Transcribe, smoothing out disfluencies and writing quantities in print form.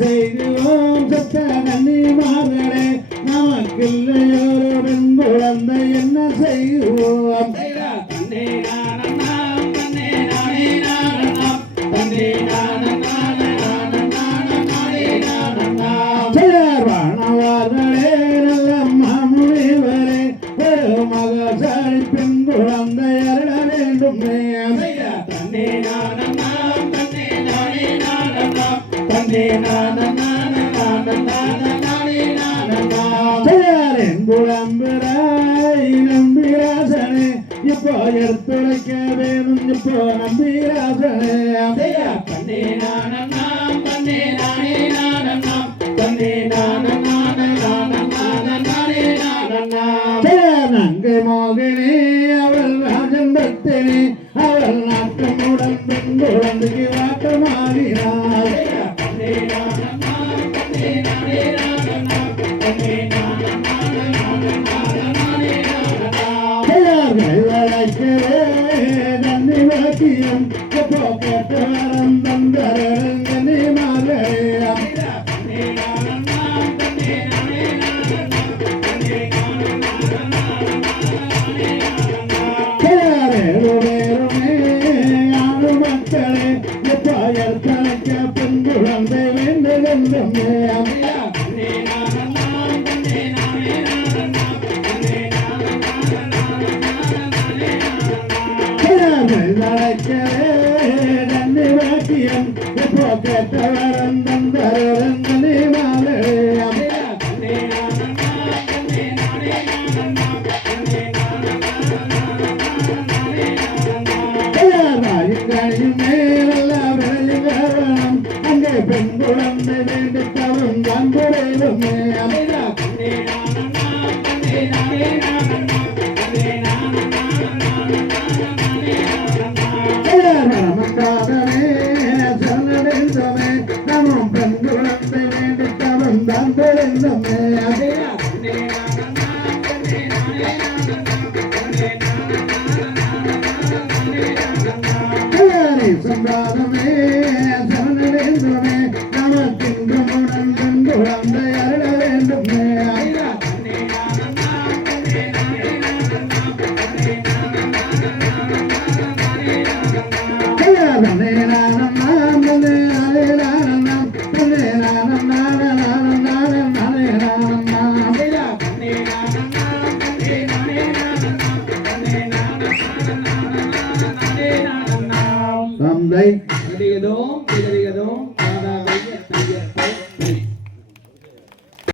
செய்கிறோம் சத்த கன்னிமார்களே நமக்கில்லையோரு பெண் குழந்தை என்ன செய்வோம் வானவார்களே நல்ல மாமுனிவரே மகசாரி பெண் குழந்தை அருள வேண்டும் நம்பிராசனே இப்போ எடுத்துரைக்க வேணும் இப்போ நம்பிராசனே நங்கை மோகினி அவள் ராஜன் பக்தினி அவள் நாட்டமுடன் பெண் குழந்தைக்கு வாட்டமாடினாள் நன்னி வாக்கியம் எப்போ கேட்டவரம் தந்தரங்கனி மகளே ஆணு மக்களே எப்போ கணக்க பெண் குழந்தை வேண்டும் நன்னி வாக்கியம் எப்போ கேட்டவரம் தந்தரங்கனி மகளே அங்கே பெண் குழந்தை வேண்டி தவம் தான் குறைவுமே நமக்காகவே சரணடைந்தமே நமம் பெண் குழந்தை வேண்டி தவம் தான் குறைந்தமே சம்பாதமே சரணடைந்தமே நமக்கின்ற முடன் பெண் குழந்தை அருள வேண்டுமே தந்தை